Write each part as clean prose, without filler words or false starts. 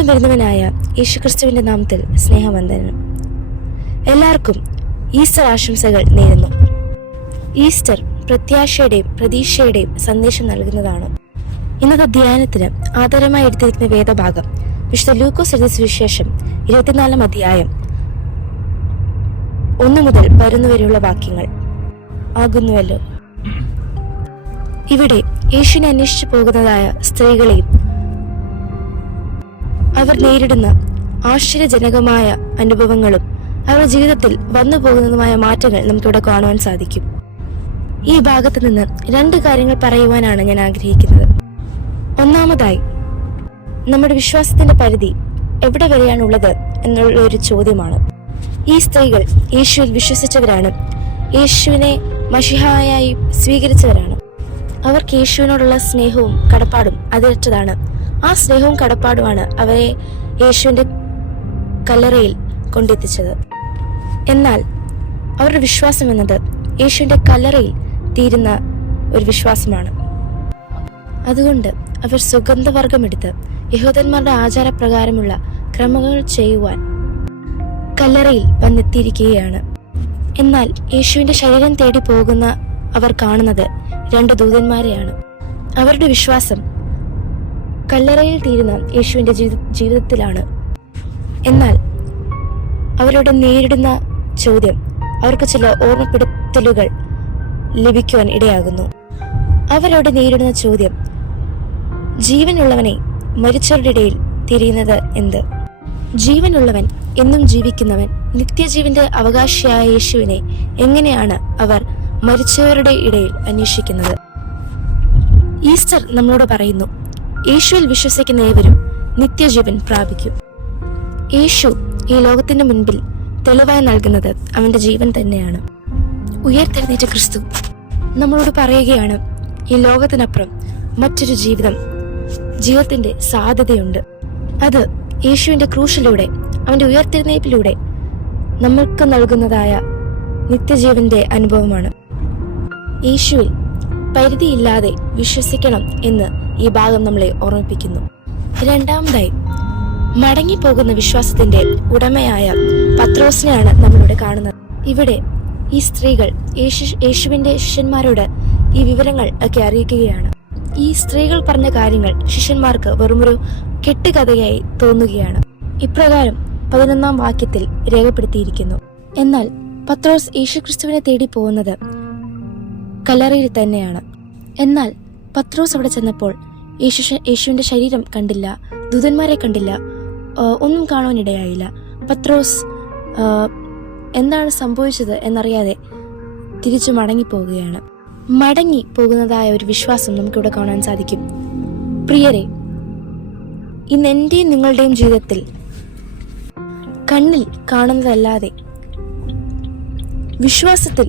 വീണ്ടും വരുന്നവനായ യേശുക്രിസ്തുവിന്റെ നാമത്തിൽ സ്നേഹവന്ദനം. എല്ലാവർക്കും ഈസ്റ്റർ ആശംസകൾ നേരുന്നു. ഈസ്റ്റർ പ്രത്യാശയുടെയും പ്രതീക്ഷയുടെയും സന്ദേശം നൽകുന്നതാണ്. ഇന്നത്തെ ധ്യാനത്തിന് ആധാരമായി എടുത്തിരിക്കുന്ന വേദഭാഗം വിശുദ്ധ ലൂക്കോസ് എഴുതിയ സുവിശേഷം 24 അധ്യായം 1 മുതൽ 11 വരെയുള്ള വാക്യങ്ങൾ ആകുന്നുവല്ലോ. ഇവിടെ യേശുവിനെ അന്വേഷിച്ചു പോകുന്നതായ സ്ത്രീകളെയും അവർ നേരിടുന്ന ആശ്ചര്യജനകമായ അനുഭവങ്ങളും അവരുടെ ജീവിതത്തിൽ വന്നു പോകുന്നതുമായ മാറ്റങ്ങൾ നമുക്കിവിടെ കാണുവാൻ സാധിക്കും. ഈ ഭാഗത്ത് നിന്ന് 2 കാര്യങ്ങൾ പറയുവാനാണ് ഞാൻ ആഗ്രഹിക്കുന്നത്. ഒന്നാമതായി, നമ്മുടെ വിശ്വാസത്തിന്റെ പരിധി എവിടെ വരെയാണുള്ളത് എന്നുള്ള ഒരു ചോദ്യമാണ്. ഈ സ്ത്രീകൾ യേശുവിൽ വിശ്വസിച്ചവരാണ്, യേശുവിനെ മശിഹായായി സ്വീകരിച്ചവരാണ്. അവർക്ക് യേശുവിനോടുള്ള സ്നേഹവും കടപ്പാടും അതിരറ്റതാണ്. ആ സ്നേഹവും കടപ്പാടുമാണ് അവരെ യേശുവിന്റെ കല്ലറയിൽ കൊണ്ടെത്തിച്ചത്. എന്നാൽ അവരുടെ വിശ്വാസം എന്നത് യേശുവിന്റെ കല്ലറയിൽ തീരുന്ന ഒരു വിശ്വാസമാണ്. അതുകൊണ്ട് അവർ സുഗന്ധവർഗമെടുത്ത് യഹൂദന്മാരുടെ ആചാരപ്രകാരമുള്ള ക്രമങ്ങൾ ചെയ്യുവാൻ കല്ലറയിൽ വന്നെത്തിയിരിക്കുകയാണ്. എന്നാൽ യേശുവിന്റെ ശരീരം തേടി പോകുന്ന അവർ കാണുന്നത് 2 ദൂതന്മാരെയാണ്. അവരുടെ വിശ്വാസം കല്ലറയിൽ തീരുന്ന യേശുവിന്റെ ജീവിതത്തിലാണ്. എന്നാൽ അവരോട് നേരിടുന്ന ചോദ്യം അവർക്ക് ചില ഓർമ്മപ്പെടുത്തലുകൾ ലഭിക്കുവാൻ ഇടയാകുന്നു. അവരോട് നേരിടുന്ന ചോദ്യം, ജീവനുള്ളവനെ മരിച്ചവരുടെ ഇടയിൽ തിരിയുന്നത് എന്ത്? ജീവനുള്ളവൻ എന്നും ജീവിക്കുന്നവൻ നിത്യജീവന്റെ അവകാശിയായ യേശുവിനെ എങ്ങനെയാണ് അവർ മരിച്ചവരുടെ ഇടയിൽ അന്വേഷിക്കുന്നത്? ഈസ്റ്റർ നമ്മളോട് പറയുന്നു, യേശുവിൽ വിശ്വസിക്കുന്ന ഏവരും നിത്യജീവൻ പ്രാപിക്കും. യേശു ഈ ലോകത്തിന്റെ മുൻപിൽ തെളിവായി നൽകുന്നത് അവന്റെ ജീവൻ തന്നെയാണ്. ഉയർത്തെഴുന്നേറ്റ ക്രിസ്തു നമ്മളോട് പറയുകയാണ്, ഈ ലോകത്തിനപ്പുറം മറ്റൊരു ജീവിതത്തിന്റെ സാധ്യതയുണ്ട്. അത് യേശുവിന്റെ ക്രൂശിലൂടെ, അവന്റെ ഉയർത്തെഴുന്നേൽപ്പിലൂടെ നമ്മൾക്ക് നൽകുന്നതായ നിത്യജീവന്റെ അനുഭവമാണ്. യേശുവിൽ പരിധിയില്ലാതെ വിശ്വസിക്കണം എന്ന് ഈ ഭാഗം നമ്മളെ ഓർമ്മിപ്പിക്കുന്നു. രണ്ടാമതായി, മടങ്ങിപ്പോകുന്ന വിശ്വാസത്തിന്റെ ഉടമയായ പത്രോസിനെയാണ് നമ്മളിവിടെ കാണുന്നത്. ഇവിടെ ഈ സ്ത്രീകൾ യേശുവിന്റെ ശിഷ്യന്മാരോട് ഈ വിവരങ്ങൾ ഒക്കെ അറിയിക്കുകയാണ്. ഈ സ്ത്രീകൾ പറഞ്ഞ കാര്യങ്ങൾ ശിഷ്യന്മാർക്ക് വെറുമൊരു കെട്ടുകഥയായി തോന്നുകയാണ്. ഇപ്രകാരം 11 വാക്യത്തിൽ രേഖപ്പെടുത്തിയിരിക്കുന്നു. എന്നാൽ പത്രോസ് യേശുക്രിസ്തുവിനെ തേടി പോകുന്നത് കല്ലറയിൽ തന്നെയാണ്. എന്നാൽ പത്രോസ് അവിടെ ചെന്നപ്പോൾ യേശുവിന്റെ ശരീരം കണ്ടില്ല, ദൂതന്മാരെ കണ്ടില്ല, ഒന്നും കാണുവാനിടയായില്ല. പത്രോസ് എന്താണ് സംഭവിച്ചത് എന്നറിയാതെ തിരിച്ചു മടങ്ങിപ്പോവുകയാണ്. മടങ്ങി പോകുന്നതായ ഒരു വിശ്വാസം നമുക്കിവിടെ കാണാൻ സാധിക്കും. പ്രിയരെ, ഇന്ന് എന്റെയും നിങ്ങളുടെയും ജീവിതത്തിൽ കണ്ണിൽ കാണുന്നതല്ലാതെ വിശ്വാസത്തിൽ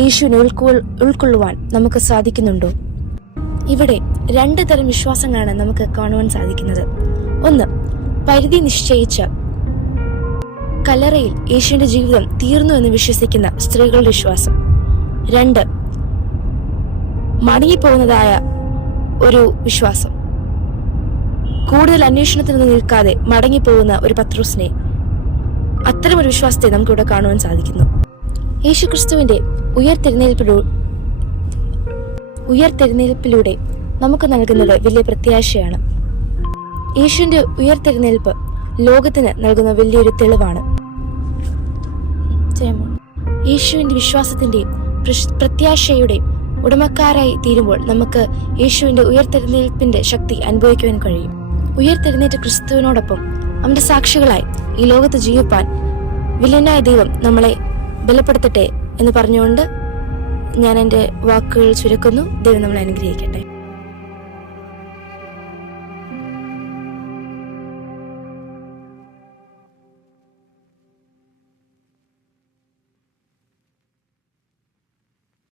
യേശുവിനെ ഉൾക്കൊള്ളുവാൻ നമുക്ക് സാധിക്കുന്നുണ്ടോ? ഇവിടെ 2 തരം വിശ്വാസങ്ങളാണ് നമുക്ക് കാണുവാൻ സാധിക്കുന്നത്. ഒന്ന്, പരിധി നിശ്ചയിച്ച കല്ലറയിൽ യേശുവിന്റെ ജീവിതം തീർന്നു എന്ന് വിശ്വസിക്കുന്ന സ്ത്രീകളുടെ വിശ്വാസം. 2, മടങ്ങിപ്പോകുന്നതായ ഒരു വിശ്വാസം. കൂടുതൽ അന്വേഷണത്തിന് നിൽക്കാതെ മടങ്ങിപ്പോകുന്ന ഒരു പത്രോസിനെ, അത്തരം ഒരു വിശ്വാസത്തെ നമുക്കിവിടെ കാണുവാൻ സാധിക്കുന്നു. യേശുക്രിസ്തുവിന്റെ ഉയർത്തെഴുന്നേൽപ്പിലൂടെ നമുക്ക് നൽകുന്നത് വലിയ പ്രത്യാശയാണ്. യേശുവിന്റെ ഉയർത്തെഴുന്നേൽപ്പ് ലോകത്തിന് നൽകുന്ന വലിയൊരു തെളിവാണ്. യേശുവിന്റെ വിശ്വാസത്തിന്റെയും പ്രത്യാശയുടെയും ഉടമക്കാരായി തീരുമ്പോൾ നമുക്ക് യേശുവിന്റെ ഉയർത്തെഴുന്നേൽപ്പിന്റെ ശക്തി അനുഭവിക്കുവാൻ കഴിയും. ഉയർത്തെഴുന്നേറ്റ ക്രിസ്തുവിനോടൊപ്പം അവന്റെ സാക്ഷികളായി ഈ ലോകത്ത് ജീവിപ്പാൻ വില്ലനായ ദൈവം നമ്മളെ ബലപ്പെടുത്തട്ടെ എന്ന് പറഞ്ഞുകൊണ്ട് ഞാൻ എൻ്റെ വാക്കുകൾ ചുരുക്കുന്നു. ദൈവം നമ്മളെ അനുഗ്രഹിക്കട്ടെ.